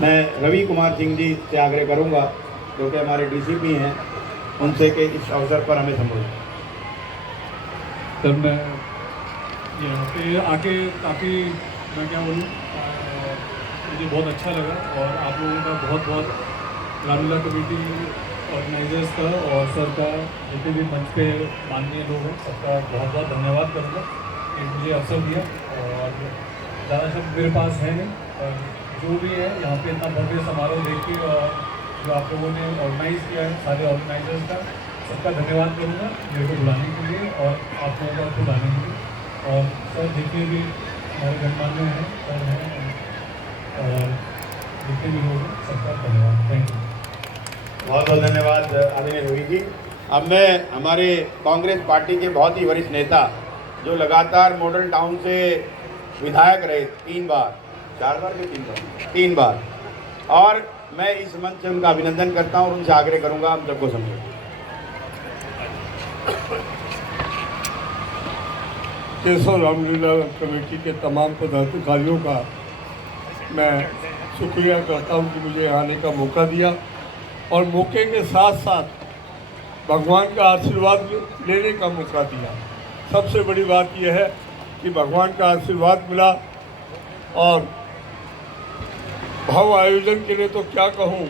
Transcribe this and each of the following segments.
मैं रवि कुमार सिंह जी से आग्रह करूंगा, जो कि हमारे डीसीपी हैं, उनसे कि इस अवसर पर हमें संबोधित। सर मैं यहाँ पे आके काफ़ी, मैं क्या बोलूँ, मुझे बहुत अच्छा लगा और आप लोगों का बहुत बहुत रामलीला कमेटी ऑर्गेनाइजर्स का और सर का, जितने भी मंच पे माननीय लोग हैं, सबका बहुत बहुत धन्यवाद करूँगा कि मुझे अवसर दिया। और ज़्यादा शब्द मेरे पास है नहीं, और जो भी है यहाँ पे इतना भव्य समारोह देख के और जो आप लोगों ने ऑर्गेनाइज़ किया है, सारे ऑर्गेनाइजर्स का सबका धन्यवाद करूँगा मेरे को बुलाने के लिए और आप लोगों को बुलाने के लिए। और सर जितने भी हमारे गणमान्य हैं, सर हैं और जितने भी लोग हैं, सबका धन्यवाद। Thank you. बहुत बहुत धन्यवाद आदरणीय रवि जी। अब मैं हमारे कांग्रेस पार्टी के बहुत ही वरिष्ठ नेता, जो लगातार मॉडल टाउन से विधायक रहे 3 बार, 4 बार के 3 बार, और मैं इस मंच से उनका अभिनंदन करता हूं और उनसे आग्रह करूंगा हम सबको समझें। केशव रामलीला कमेटी के तमाम पदाधिकारियों का मैं शुक्रिया करता हूं कि मुझे आने का मौका दिया और मौके के साथ साथ भगवान का आशीर्वाद लेने का मौका दिया। सबसे बड़ी बात यह है कि भगवान का आशीर्वाद मिला और भव्य आयोजन के लिए तो क्या कहूँ,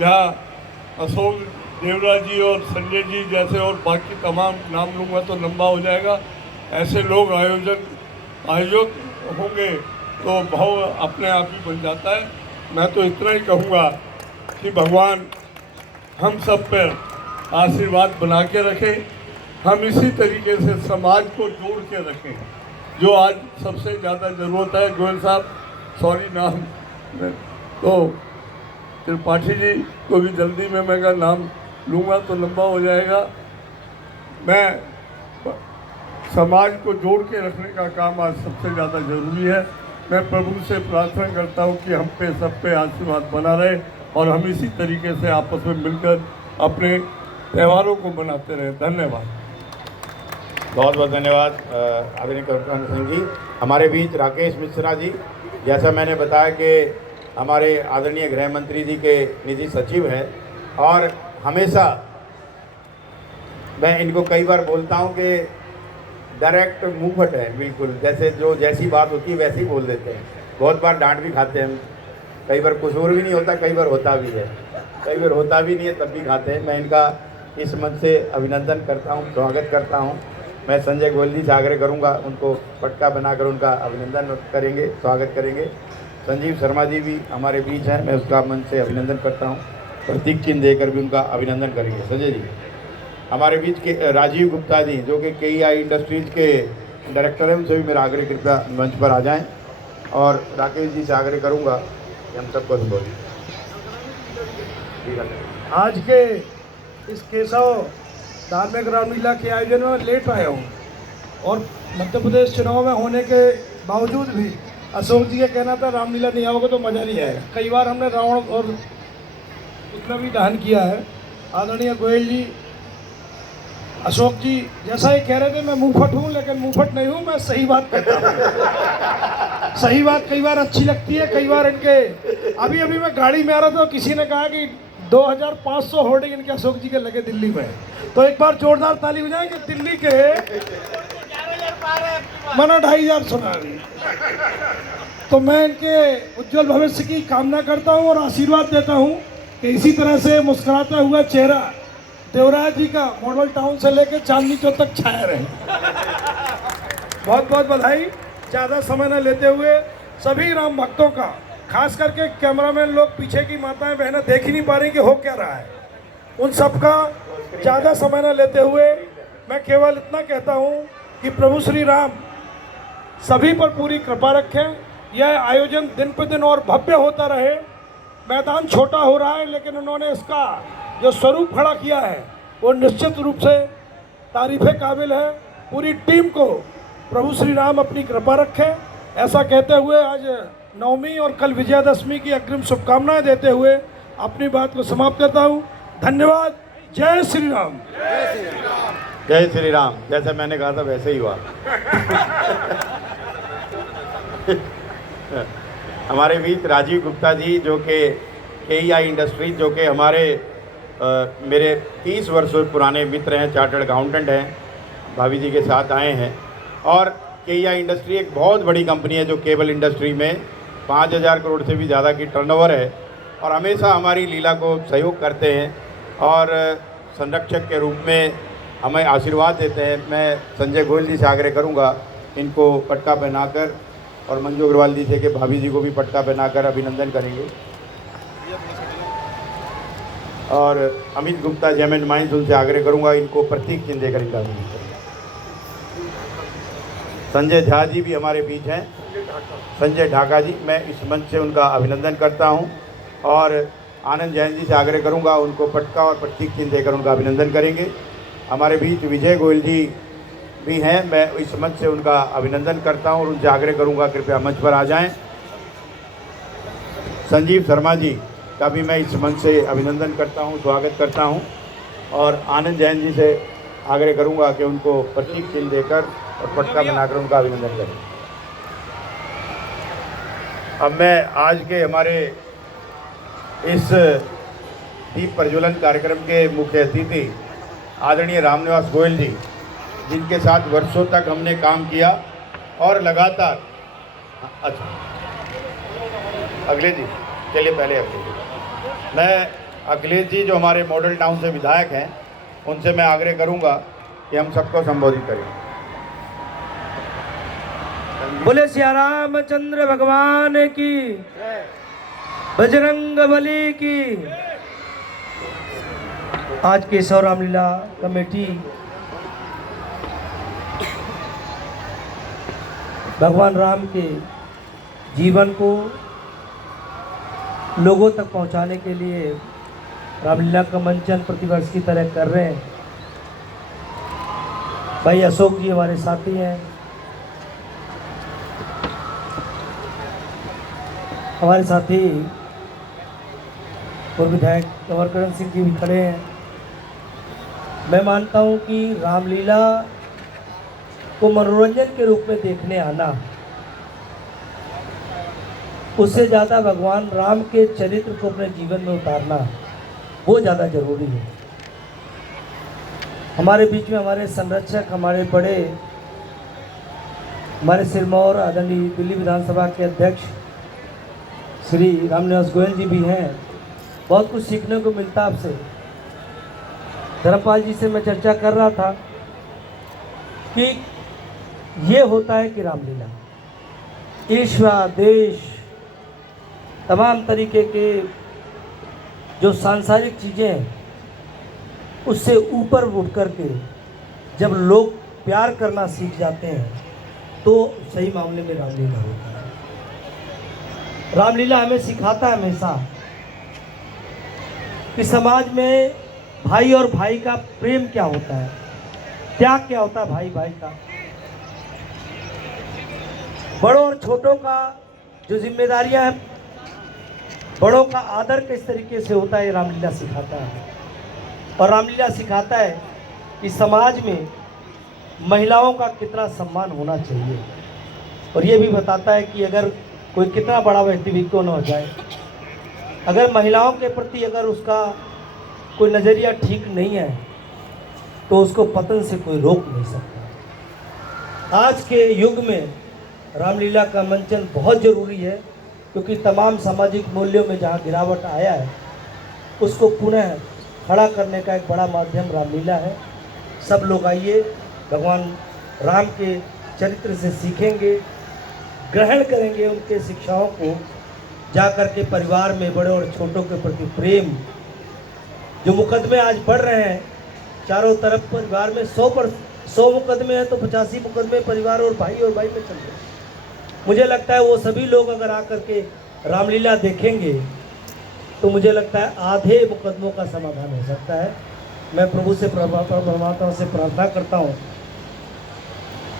जहाँ अशोक देवरा जी और संजय जी जैसे और बाकी तमाम नाम लूँगा तो लंबा हो जाएगा, ऐसे लोग आयोजक होंगे तो भव्य अपने आप ही बन जाता है। मैं तो इतना ही कहूँगा कि भगवान हम सब पर आशीर्वाद बना के रखे, हम इसी तरीके से समाज को जोड़ के रखें, जो आज सबसे ज़्यादा ज़रूरत है। गोयल साहब, सॉरी नाम तो त्रिपाठी जी को भी जल्दी में मैं का नाम लूँगा तो लंबा हो जाएगा। मैं समाज को जोड़ के रखने का काम आज सबसे ज़्यादा ज़रूरी है। मैं प्रभु से प्रार्थना करता हूँ कि हम पे सब पे आशीर्वाद बना रहे और हम इसी तरीके से आपस में मिलकर अपने त्योहारों को मनाते रहे। धन्यवाद। बहुत बहुत धन्यवाद आदरणीय करुणानंद सिंह जी। हमारे बीच राकेश मिश्रा जी, जैसा मैंने बताया कि हमारे आदरणीय गृह मंत्री जी के निधि सचिव हैं और हमेशा मैं इनको कई बार बोलता हूं कि डायरेक्ट मुंहफट है, बिल्कुल जैसी बात होती है वैसे ही बोल देते हैं। बहुत बार डांट भी खाते हैं, कई बार कुछ और भी नहीं होता, कई बार होता भी है, कई बार होता भी नहीं है तब भी खाते हैं। मैं इनका इस मंच से अभिनंदन करता हूं, स्वागत करता हूं। मैं संजय गोयल जी से आग्रह करूंगा, उनको पटका बनाकर उनका अभिनंदन करेंगे, स्वागत करेंगे। संजीव शर्मा जी भी हमारे बीच हैं, मैं उसका मंच से अभिनंदन करता हूं, प्रतीक चिन्ह देकर भी उनका अभिनंदन करेंगे। संजय जी हमारे बीच के राजीव गुप्ता जी, जो कि KEI इंडस्ट्रीज के डायरेक्टर हैं, उनसे भी मेरा आग्रह कृपया मंच पर आ जाएं। और राकेश जी से आग्रह करूंगा कि हम सबको संबोधित। आज के इस केशव धार्मिक रामलीला के आयोजन में लेट आया हूँ और मध्य प्रदेश चुनाव में होने के बावजूद भी अशोक जी का कहना था रामलीला नहीं आओगे तो मज़ा नहीं आएगा। कई बार हमने रावण और उसमें भी दहन किया है। आदरणीय गोयल जी, अशोक जी जैसा ही कह रहे थे, मैं मुंहफट हूँ लेकिन मुंहफट नहीं हूँ, मैं सही बात कहता हूँ। सही बात कई बार अच्छी लगती है, कई बार इनके अभी मैं गाड़ी में आ रहा था, किसी ने कहा कि 2500 होर्डिंग इनके अशोक जी के लगे दिल्ली में, तो एक बार जोरदार ताली हो जाए कि दिल्ली के मना 2500 सुना रही। तो मैं इनके उज्जवल भविष्य की कामना करता हूँ और आशीर्वाद देता हूँ कि इसी तरह से मुस्कुराता हुआ चेहरा देवराज जी का मॉडल टाउन से लेकर चांदनी चौक तक छाया रहे। बहुत बहुत बधाई। ज़्यादा समय न लेते हुए सभी राम भक्तों का, खास करके कैमरामैन लोग पीछे की माताएं बहनें देख ही नहीं पा रही कि हो क्या रहा है, उन सबका ज़्यादा समय न लेते हुए मैं केवल इतना कहता हूं कि प्रभु श्री राम सभी पर पूरी कृपा रखें। यह आयोजन दिन पर दिन और भव्य होता रहे। मैदान छोटा हो रहा है लेकिन उन्होंने इसका जो स्वरूप खड़ा किया है वो निश्चित रूप से तारीफ़े काबिल है। पूरी टीम को प्रभु श्री राम अपनी कृपा रखें, ऐसा कहते हुए आज नवमी और कल विजयादशमी की अग्रिम शुभकामनाएं देते हुए अपनी बात को समाप्त करता हूं। धन्यवाद। जय श्री राम। जय श्री राम। जैसा मैंने कहा था वैसे ही हुआ। हमारे बीच राजीव गुप्ता जी जो कि KEI इंडस्ट्रीज, जो कि हमारे मेरे 30 वर्षों पुराने मित्र हैं, चार्टर्ड अकाउंटेंट हैं, भाभी जी के साथ आए हैं। और KEI इंडस्ट्री एक बहुत बड़ी कंपनी है जो केबल इंडस्ट्री में 5000 करोड़ से भी ज़्यादा की टर्नओवर है और हमेशा हमारी लीला को सहयोग करते हैं और संरक्षक के रूप में हमें आशीर्वाद देते हैं। मैं संजय गोयल जी से आग्रह करूंगा इनको पटका पहनाकर, और मंजू अग्रवाल जी से कि भाभी जी को भी पटका पहनाकर अभिनंदन करेंगे। और अमित गुप्ता जेमेंट माइंस, उनसे आग्रह करूंगा इनको प्रतीक चिन्ह देकर इनका अभिनंदन करें। संजय झा जी भी हमारे बीच हैं, संजय ढाका जी, मैं इस मंच से उनका अभिनंदन करता हूं। और आनंद जैन जी से आग्रह करूंगा उनको पटका और प्रतीक चिन्ह देकर उनका अभिनंदन करेंगे। हमारे बीच विजय गोयल जी भी हैं, मैं इस मंच से उनका अभिनंदन करता हूं और उनसे आग्रह करूंगा कृपया मंच पर आ जाएं। संजीव शर्मा जी का भी मैं इस मंच से अभिनंदन करता हूं, स्वागत करता हूं। और आनंद जैन जी से आग्रह करूंगा कि उनको प्रतीक चिन्ह देकर और पटका बनाकर उनका अभिनंदन करें। अब मैं आज के हमारे इस दीप प्रज्वलन कार्यक्रम के मुख्य अतिथि आदरणीय रामनिवास गोयल जी, जिनके साथ वर्षों तक हमने काम किया और लगातार, अच्छा अखिलेश जी चलिए पहले अखिलेश जी, मैं अखिलेश जी जो हमारे मॉडल टाउन से विधायक हैं उनसे मैं आग्रह करूंगा कि हम सबको संबोधित करें। बोले सिया रामचंद्र भगवान की, बजरंग बली की। आज की सौ रामलीला कमेटी भगवान राम के जीवन को लोगों तक पहुंचाने के लिए रामलीला का मंचन प्रतिवर्ष की तरह कर रहे हैं। भाई अशोक जी हमारे साथी हैं, हमारे साथी पूर्व विधायक कंवरकरण सिंह जी भी खड़े हैं। मैं मानता हूं कि रामलीला को मनोरंजन के रूप में देखने आना, उससे ज़्यादा भगवान राम के चरित्र को अपने जीवन में उतारना वो ज़्यादा जरूरी है। हमारे बीच में हमारे संरक्षक, हमारे बड़े, हमारे सिरमौर आदरणीय दिल्ली विधानसभा के अध्यक्ष श्री रामनिवास गोयल जी भी हैं। बहुत कुछ सीखने को मिलता आपसे। धर्मपाल जी से मैं चर्चा कर रहा था कि ये होता है कि रामलीला ईर्ष्या, देश, तमाम तरीके के जो सांसारिक चीज़ें हैं उससे ऊपर उठ कर के जब लोग प्यार करना सीख जाते हैं तो सही मामले में रामलीला होता है। रामलीला हमें सिखाता है हमेशा कि समाज में भाई और भाई का प्रेम क्या होता है, त्याग क्या होता है भाई भाई का, बड़ों और छोटों का जो जिम्मेदारियां हैं, बड़ों का आदर किस तरीके से होता है, रामलीला सिखाता है। और रामलीला सिखाता है कि समाज में महिलाओं का कितना सम्मान होना चाहिए, और ये भी बताता है कि अगर कोई कितना बड़ा व्यक्ति भी क्यों न हो जाए, अगर महिलाओं के प्रति अगर उसका कोई नज़रिया ठीक नहीं है तो उसको पतन से कोई रोक नहीं सकता। आज के युग में रामलीला का मंचन बहुत ज़रूरी है, क्योंकि तमाम सामाजिक मूल्यों में जहाँ गिरावट आया है उसको पुनः खड़ा करने का एक बड़ा माध्यम रामलीला है। सब लोग आइए, भगवान राम के चरित्र से सीखेंगे, ग्रहण करेंगे उनके शिक्षाओं को, जा कर के परिवार में बड़े और छोटों के प्रति प्रेम। जो मुकदमे आज बढ़ रहे हैं चारों तरफ, परिवार में 100 मुकदमे हैं तो 85 मुकदमे परिवार और भाई में चल रहे हैं। मुझे लगता है वो सभी लोग अगर आकर के रामलीला देखेंगे तो मुझे लगता है आधे मुकदमों का समाधान हो सकता है। मैं प्रभु से परमात्मा से प्रार्थना करता हूँ,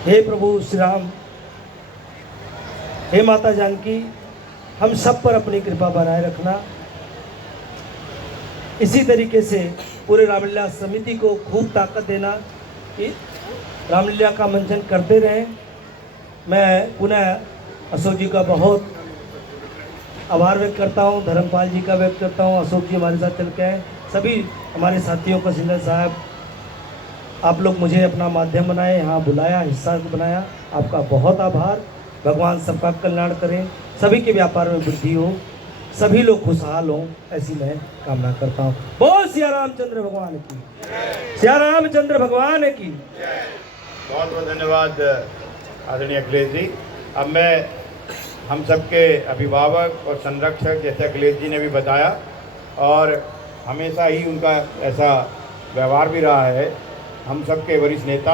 हे प्रभु श्री राम, हे माता जानकी, हम सब पर अपनी कृपा बनाए रखना। इसी तरीके से पूरे रामलीला समिति को खूब ताकत देना कि रामलीला का मंचन करते रहें। मैं पुनः अशोक जी का बहुत आभार व्यक्त करता हूँ, धर्मपाल जी का व्यक्त करता हूँ, अशोक जी हमारे साथ चल के आए, सभी हमारे साथियों का, सिंगर साहब, आप लोग मुझे अपना माध्यम बनाए, यहाँ बुलाया, हिस्सा बनाया, आपका बहुत आभार। भगवान सबका कल्याण करें, सभी के व्यापार में वृद्धि हो, सभी लोग खुशहाल हों, ऐसी मैं कामना करता हूँ। बोल सिया रामचंद्र भगवान की, सिया रामचंद्र भगवान की। बहुत बहुत धन्यवाद आदरणीय अखिलेश जी। अब मैं हम सबके अभिभावक और संरक्षक, जैसे अखिलेश जी ने भी बताया, और हमेशा ही उनका ऐसा व्यवहार भी रहा है, हम सबके वरिष्ठ नेता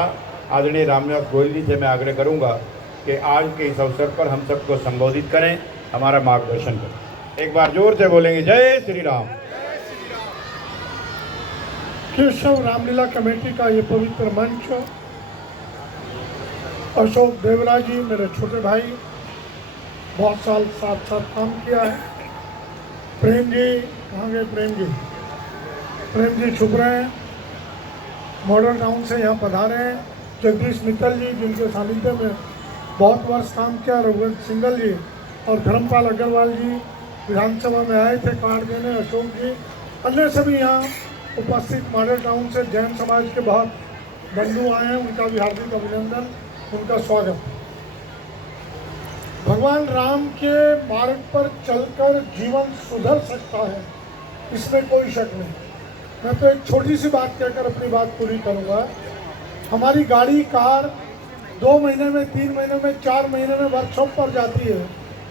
आदरणीय रामनिवास गोयल जी से मैं आग्रह करूंगा कि आज के इस अवसर पर हम सबको संबोधित करें, हमारा मार्गदर्शन करें। एक बार जोर से बोलेंगे, जय श्री राम। केशव रामलीला कमेटी का ये पवित्र मंच, अशोक देवरा जी मेरे छोटे भाई, बहुत साल साथ साथ काम किया है। प्रेम जी, कहाँ गए प्रेम जी? प्रेम जी छुप रहे हैं, मॉडल टाउन से यहाँ पधारे हैं। जगदीश मित्तल जी, जिनके सानिध्य में बहुत वर्ष काम किया, रघुवंश सिंगल जी और धर्मपाल अग्रवाल जी विधानसभा में आए थे कार्ड देने, अशोक जी, अन्य सभी यहाँ उपस्थित मॉडल टाउन से जैन समाज के बहुत बंधु आए हैं, उनका भी हार्दिक अभिनंदन, उनका स्वागत। भगवान राम के मार्ग पर चलकर जीवन सुधर सकता है, इसमें कोई शक नहीं। मैं तो एक छोटी सी बात कहकर अपनी बात पूरी करूंगा। हमारी गाड़ी, कार 2 महीने में, 3 महीने में, 4 महीने में वर्कशॉप पर जाती है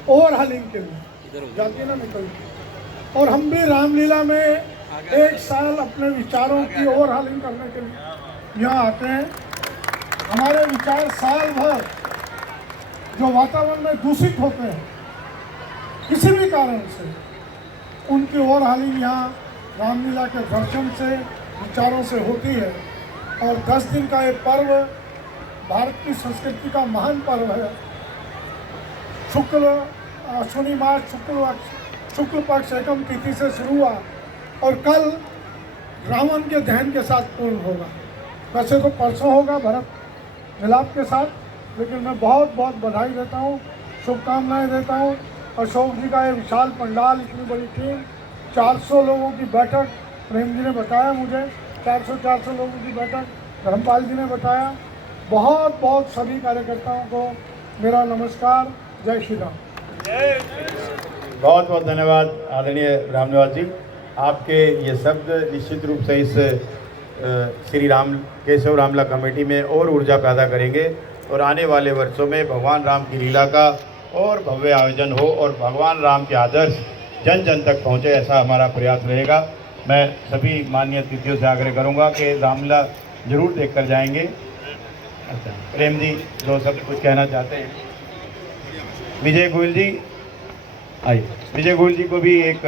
ओवरहालिंग के लिए, जाती है ना निकल के। और हम भी रामलीला में 1 साल अपने विचारों की ओवरहालिंग करने के लिए यहाँ आते हैं। हमारे विचार साल भर जो वातावरण में दूषित होते हैं किसी भी कारण से, उनकी ओवरहालिंग यहाँ रामलीला के दर्शन से, विचारों से होती है। और 10 दिन का ये पर्व भारत की संस्कृति का महान पर्व है। अश्विनी मास शुक्ल पक्ष एकम तिथि से शुरू हुआ और कल रावण के दहन के साथ पूर्ण होगा। वैसे तो परसों होगा भरत मिलाप के साथ, लेकिन मैं बहुत बहुत बधाई देता हूँ, शुभकामनाएं देता हूँ। अशोक जी का ये विशाल पंडाल, इतनी बड़ी टीम, 400 लोगों की बैठक, प्रेम जी ने बताया मुझे, 400 लोगों की बैठक धर्मपाल जी ने बताया। बहुत बहुत सभी कार्यकर्ताओं को मेरा नमस्कार, जय श्री राम। बहुत बहुत धन्यवाद आदरणीय रामनिवास जी। आपके ये शब्द निश्चित रूप से इस श्री राम केशव रामलीला कमेटी में और ऊर्जा पैदा करेंगे और आने वाले वर्षों में भगवान राम की लीला का और भव्य आयोजन हो और भगवान राम के आदर्श जन जन तक पहुँचे, ऐसा हमारा प्रयास रहेगा। मैं सभी माननीय अतिथियों से आग्रह करूंगा कि रामलीला जरूर देख कर जाएंगे। अच्छा, प्रेम जी 2 शब्द कुछ कहना चाहते हैं? विजय गोयल जी आइए। विजय गोयल जी को भी एक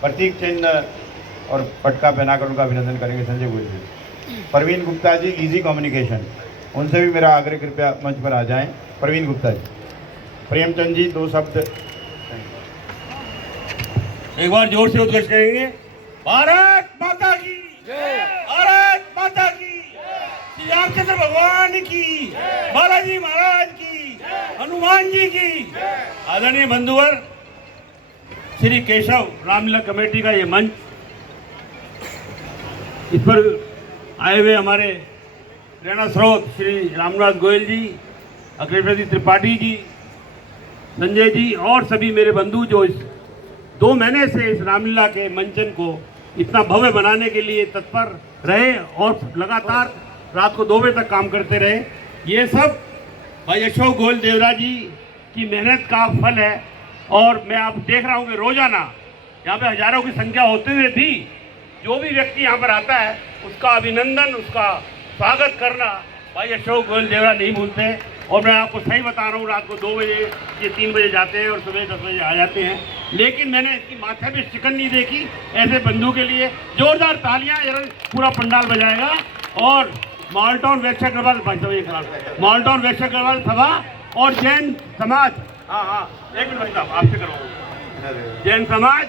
प्रतीक चिन्ह और पटका पहनाकर उनका अभिनंदन करेंगे। संजय गोयल जी। प्रवीण गुप्ता जी, इजी कम्युनिकेशन, उनसे भी मेरा आग्रह, कृपया मंच पर आ जाएं। प्रवीण गुप्ता जी। प्रेमचंद जी 2 शब्द। एक बार जोर से उद्घोष करेंगे, भारत माता की, भारत माता की, श्री रामचंद्र भगवान की, बालाजी महाराज की, हनुमान जी की। आदरणीय बंधुवर, श्री केशव रामलीला कमेटी का ये मंच, इस पर आए हुए हमारे प्रेरणा स्रोत श्री रामनिवास गोयल जी, अखिलेश त्रिपाठी जी, संजय जी और सभी मेरे बंधु जो इस 2 महीने से इस रामलीला के मंचन को इतना भव्य बनाने के लिए तत्पर रहे और लगातार रात को 2 बजे तक काम करते रहे, ये सब भाई अशोक गोयल देवरा जी की मेहनत का फल है। और मैं आप देख रहा हूँ कि रोजाना यहाँ पे हजारों की संख्या होते हुए भी जो भी व्यक्ति यहाँ पर आता है उसका अभिनंदन, उसका स्वागत करना भाई अशोक गोयल देवरा नहीं भूलते। और मैं आपको सही बता रहा हूँ, रात को 2 बजे ये 3 बजे जाते हैं और सुबह 10 बजे आ जाते हैं, लेकिन मैंने इसकी माथे पे शिकन नहीं देखी। ऐसे बंधु के लिए जोरदार तालियां, पूरा पंडाल बजाएगा। और माल्टॉन वैश्य अग्रवाल माल्टॉन वैश्य अग्रवाल सभा और जैन समाज, हाँ 1 मिनट भाई साहब आपसे करो, जैन समाज